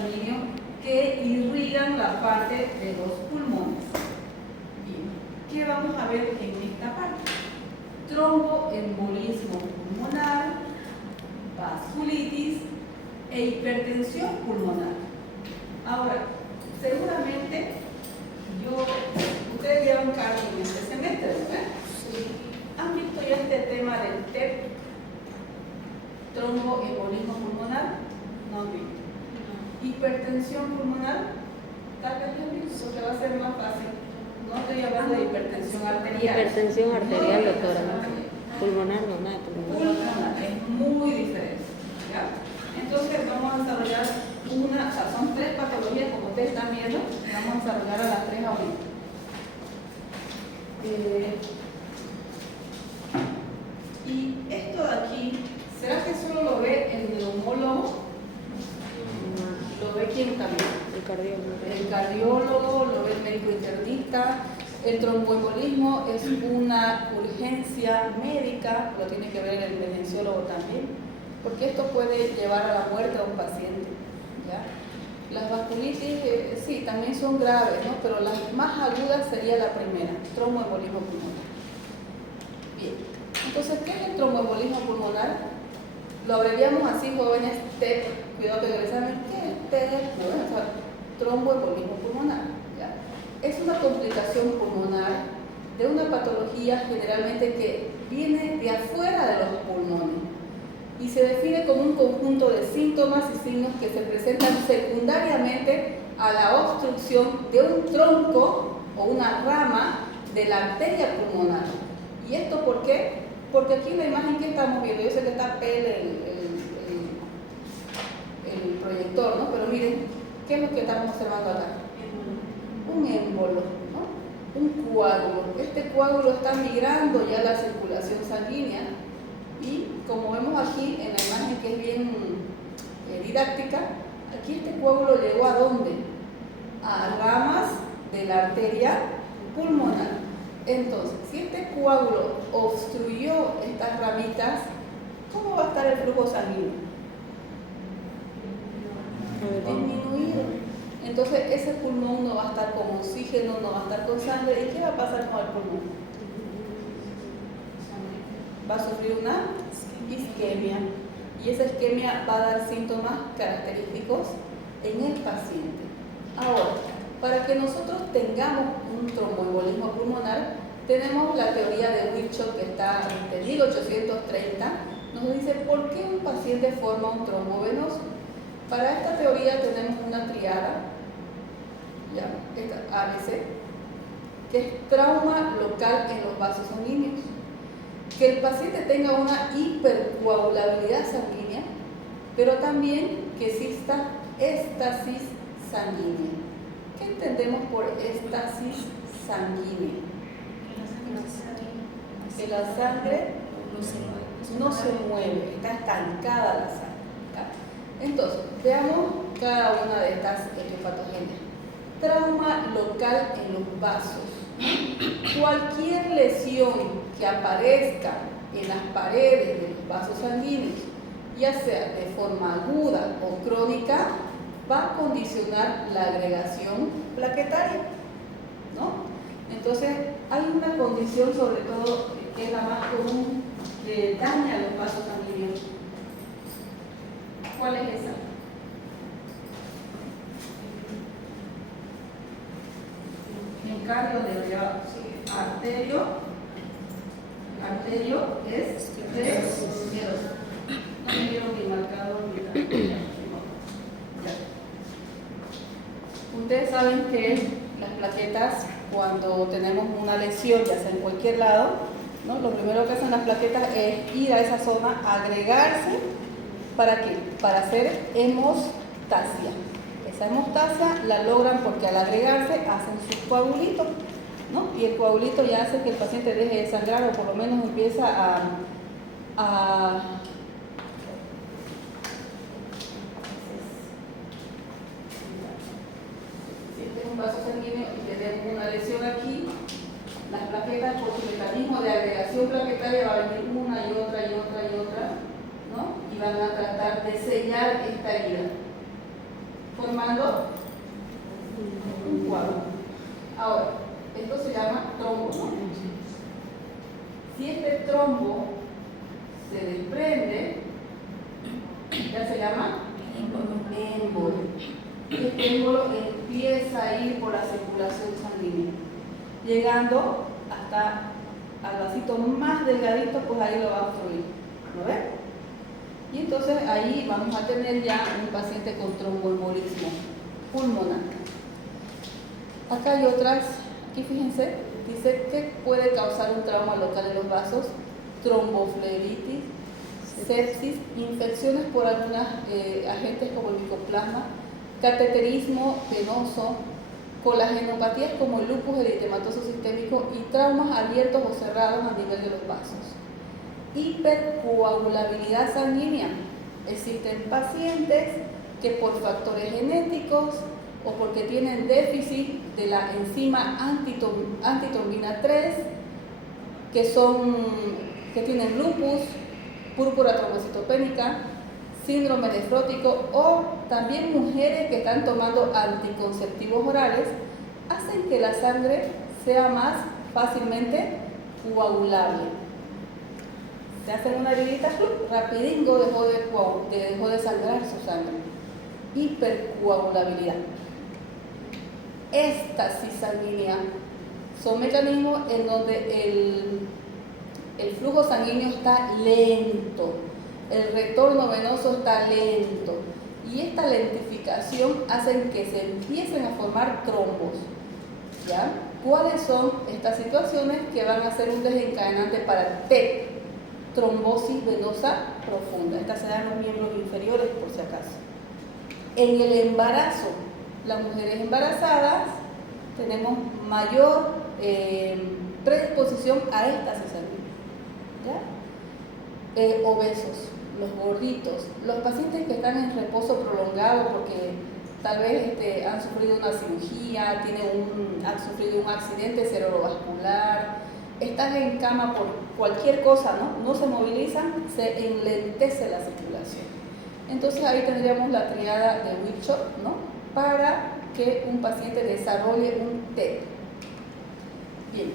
sanguíneos que irrigan la parte de los pulmones. Bien, ¿qué vamos a ver en esta parte? Tromboembolismo pulmonar, vasculitis e hipertensión pulmonar. Ahora, seguramente ustedes llevan cargo en este semestre, ¿verdad? Sí. ¿Han visto ya este tema del TEP? Tromboembolismo pulmonar, no han visto. Hipertensión pulmonar, tal vez lo han visto, porque va a ser más fácil. No estoy hablando de hipertensión arterial. Hipertensión arterial, doctora. Pulmonar, no, nada. Pulmonar es muy diferente. ¿Ya? Entonces vamos a desarrollar son 3 patologías como ustedes están viendo. Vamos a desarrollar a las 3 ahorita. Y esto de aquí, ¿será que solo lo ve el neumólogo? ¿Lo ve quién también? El cardiólogo. El cardiólogo, lo ve el médico internista. El tromboembolismo es una urgencia médica, lo tiene que ver el emergenciólogo también, porque esto puede llevar a la muerte a un paciente. ¿Ya? Las vasculitis, sí, también son graves, ¿no? Pero las más agudas sería la primera, tromboembolismo pulmonar. Bien, entonces, ¿qué es el tromboembolismo pulmonar? Lo abreviamos así, jóvenes, TEP, cuidado que el examen, ¿qué es TEP? Tromboembolismo pulmonar. ¿Ya? Es una complicación pulmonar de una patología generalmente que viene de afuera de los pulmones y se define como un conjunto de síntomas y signos que se presentan secundariamente a la obstrucción de un tronco o una rama de la arteria pulmonar. ¿Y esto por qué? Porque aquí en la imagen que estamos viendo, yo sé que está el proyector, ¿no? Pero miren, ¿qué es lo que estamos observando acá? Un émbolo, ¿no? Un coágulo. Este coágulo está migrando ya la circulación sanguínea y como vemos aquí en la imagen que es bien didáctica, aquí este coágulo llegó ¿a dónde? A ramas de la arteria pulmonar. Entonces, si este coágulo obstruyó estas ramitas, ¿cómo va a estar el flujo sanguíneo? Disminuido. Entonces ese pulmón no va a estar con oxígeno, no va a estar con sangre. ¿Y qué va a pasar con el pulmón? Va a sufrir una isquemia. Y esa isquemia va a dar síntomas característicos en el paciente. Ahora, para que nosotros tengamos un tromboembolismo pulmonar, tenemos la teoría de Virchow que está en 1830. Nos dice por qué un paciente forma un trombo venoso. Para esta teoría tenemos una triada, ya, esta ABC, que es trauma local en los vasos sanguíneos. Que el paciente tenga una hipercoagulabilidad sanguínea, pero también que exista éstasis sanguínea. ¿Qué entendemos por éstasis sanguínea? Que la sangre no se mueve, está estancada la sangre. Entonces, veamos cada una de estas etiopatogenias. Trauma local en los vasos. Cualquier lesión que aparezca en las paredes de los vasos sanguíneos, ya sea de forma aguda o crónica, va a condicionar la agregación plaquetaria, ¿no? Entonces, hay una condición, sobre todo, que es la más común, que daña los vasos sanguíneos. ¿Cuál es esa? Miocardio desviado. Arterio es esclerosis. No me dieron ni marcado ni nada. Ustedes saben que las plaquetas, cuando tenemos una lesión, ya sea en cualquier lado, ¿no? Lo primero que hacen las plaquetas es ir a esa zona, agregarse. ¿Para qué? Para hacer hemostasia. Esa hemostasia la logran porque al agregarse hacen su coagulito, ¿no? Y el coagulito ya hace que el paciente deje de sangrar o por lo menos empieza si este es un vaso sanguíneo y tenemos una lesión aquí, las plaquetas por su mecanismo de agregación plaquetaria va a venir una y otra y otra y otra, ¿no? Y van a tratar de sellar esta herida. formando un coágulo. Ahora, esto se llama trombo, ¿no? Si este trombo se desprende, ya se llama émbolo. Y este émbolo empieza a ir por la circulación sanguínea, llegando hasta al vasito más delgadito, pues ahí lo va a obstruir. ¿Lo ven? Y entonces ahí vamos a tener ya un paciente con tromboembolismo pulmonar. Acá hay otras, aquí fíjense, dice que puede causar un trauma local en los vasos, tromboflebitis, sepsis, infecciones por algunos agentes como el micoplasma, cateterismo venoso, colagenopatías como el lupus eritematoso sistémico y traumas abiertos o cerrados a nivel de los vasos. Hipercoagulabilidad sanguínea. Existen pacientes que por factores genéticos o porque tienen déficit de la enzima antitombina 3, que tienen lupus, púrpura trombocitopénica, síndrome nefrótico o también mujeres que están tomando anticonceptivos orales, hacen que la sangre sea más fácilmente coagulable. Se hacen una heridita, rapidingo dejó de sangrar su sangre. Hipercoagulabilidad. Éstasis sanguínea son mecanismos en donde el flujo sanguíneo está lento, el retorno venoso está lento y esta lentificación hace que se empiecen a formar trombos. ¿Ya? ¿Cuáles son estas situaciones que van a ser un desencadenante para TEP? Trombosis venosa profunda. Estas se dan en los miembros inferiores, por si acaso. En el embarazo, las mujeres embarazadas tenemos mayor predisposición a éstasis sanguínea. Obesos, los gorditos, los pacientes que están en reposo prolongado porque tal vez han sufrido una cirugía, han sufrido un accidente cerebrovascular, están en cama por cualquier cosa, no se movilizan, se enlentece la circulación. Entonces ahí tendríamos la triada de Virchow, ¿no? Para que un paciente desarrolle un TEP. Bien,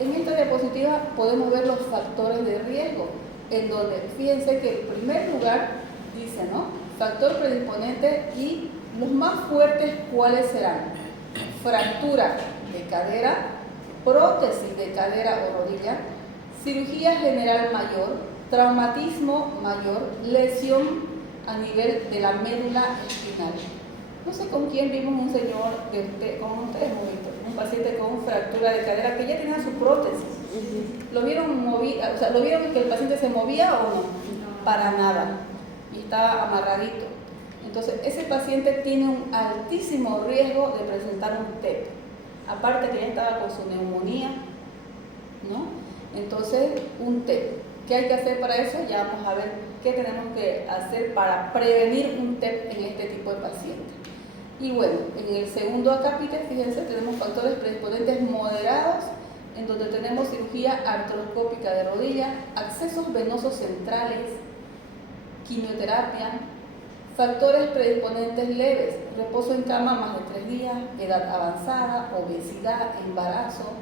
en esta diapositiva podemos ver los factores de riesgo, en donde fíjense que el primer lugar dice, ¿no? Factor predisponente y los más fuertes, ¿cuáles serán? Fractura de cadera, prótesis de cadera o rodilla, cirugía general mayor, traumatismo mayor, lesión a nivel de la médula espinal. No sé con quién vimos un señor, con ustedes hemos visto, un paciente con fractura de cadera que ya tenía su prótesis. ¿Lo vieron ¿lo vieron que el paciente se movía o no? Para nada. Y estaba amarradito. Entonces, ese paciente tiene un altísimo riesgo de presentar un TEP. Aparte que ya estaba con su neumonía, ¿no? Entonces, un TEP. ¿Qué hay que hacer para eso? Ya vamos a ver qué tenemos que hacer para prevenir un TEP en este tipo de pacientes. Y bueno, en el segundo acápite, fíjense, tenemos factores predisponentes moderados, en donde tenemos cirugía artroscópica de rodilla, accesos venosos centrales, quimioterapia, factores predisponentes leves, reposo en cama más de 3 días, edad avanzada, obesidad, embarazo,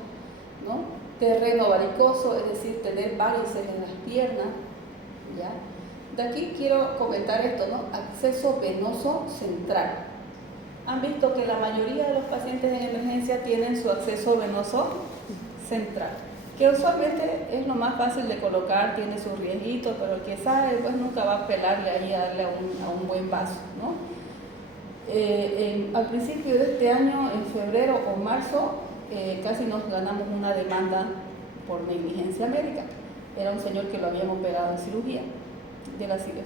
¿no? Terreno varicoso, es decir, tener varices en las piernas, ¿ya? De aquí quiero comentar esto, ¿no? Acceso venoso central. Han visto que la mayoría de los pacientes en emergencia tienen su acceso venoso central, que usualmente es lo más fácil de colocar, tiene sus riesguitos, pero el que sabe pues nunca va a pelarle ahí a darle a un buen vaso, ¿no? Al principio de este año, en febrero o marzo, casi nos ganamos una demanda por negligencia médica. Era un señor que lo habían operado en cirugía,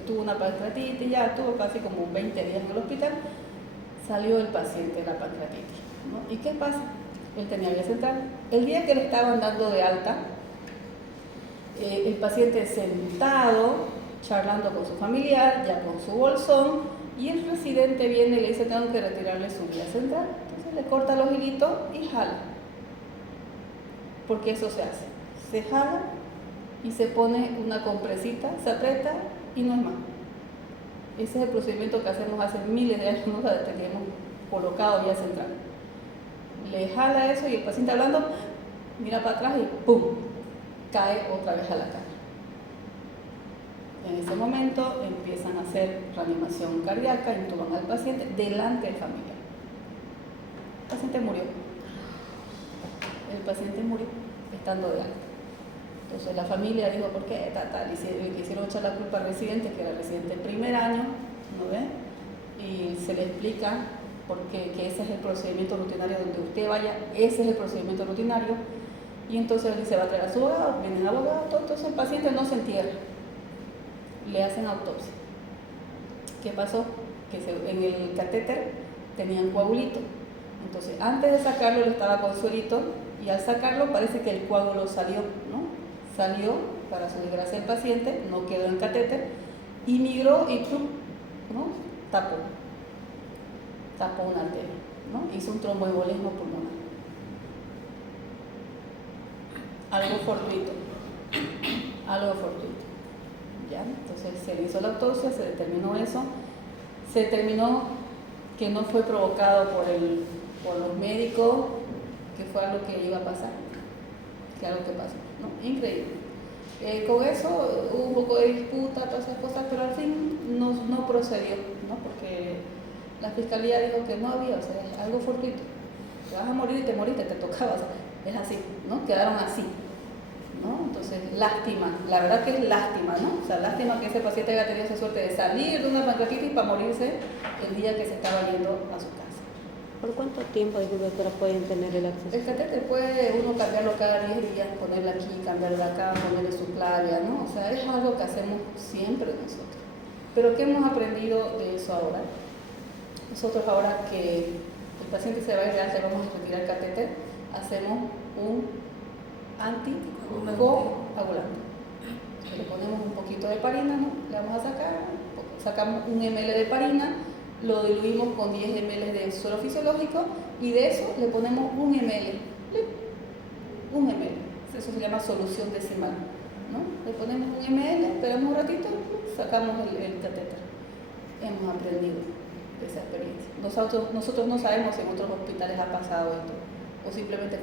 tuvo una pancreatitis, ya tuvo casi como 20 días en el hospital, salió el paciente de la pancreatitis, ¿no? ¿Y qué pasa? Él tenía vía central. El día que le estaban dando de alta, el paciente sentado, charlando con su familiar, ya con su bolsón, y el residente viene y le dice, tengo que retirarle su vía central. Entonces le corta los hilitos y jala. Porque eso se hace. Se jala y se pone una compresita, se aprieta y no es más. Ese es el procedimiento que hacemos hace miles de años, desde que hemos colocado vía central. Le jala eso y el paciente hablando, mira para atrás y ¡pum! Cae otra vez a la cara. En ese momento empiezan a hacer reanimación cardíaca, intuban al paciente delante del familiar. El paciente murió. El paciente murió estando de alta. Entonces la familia dijo, ¿por qué? Le quisieron echar la culpa al residente, que era el residente del primer año, ¿no ve? Y se le explica porque que ese es el procedimiento rutinario donde usted vaya, ese es el procedimiento rutinario. Y entonces él dice, va a traer a su abogado, viene el abogado, entonces el paciente no se entierra. Le hacen autopsia. ¿Qué pasó? Que en el catéter tenían coagulito. Entonces, antes de sacarlo, le estaba con suerito y al sacarlo parece que el coágulo salió, ¿no? Salió, para su desgracia el paciente, no quedó en catéter y migró y ¿no? Tapó una arteria, ¿no? Hizo un tromboembolismo pulmonar. Algo fortuito. ¿Ya? Entonces se le hizo la autopsia, se determinó eso, se determinó que no fue provocado por los médicos, que fue algo que iba a pasar, que algo que pasó, ¿no? Increíble. Con eso hubo un poco de disputa, todas esas cosas, pero al fin no procedió, ¿no? Porque la fiscalía dijo que no había, o sea, es algo fortuito. Te vas a morir y te moriste, te tocaba, o sea, es así, ¿no? Quedaron así, ¿no? Entonces, lástima, la verdad que es lástima, ¿no? O sea, lástima que ese paciente haya tenido esa suerte de salir de una pancreatitis para morirse el día que se estaba yendo a su casa. ¿Por cuánto tiempo, doctora, pueden tener el acceso? El catéter puede uno cambiarlo cada 10 días, ponerle aquí, cambiarle acá, ponerle su clavia, ¿no? O sea, es algo que hacemos siempre nosotros. Pero ¿qué hemos aprendido de eso ahora? Nosotros ahora que el paciente se va a ir de alta y vamos a retirar el catéter, hacemos un anticoagulante. Le ponemos un poquito de heparina, ¿no? Le vamos a sacar, sacamos 1 ml de heparina, lo diluimos con 10 ml de suero fisiológico y de eso le ponemos 1 ml. 1 ml. Eso se llama solución decimal, ¿no? Le ponemos 1 ml, esperamos un ratito, sacamos el catéter. Hemos aprendido de esa experiencia. Nosotros no sabemos si en otros hospitales ha pasado esto o simplemente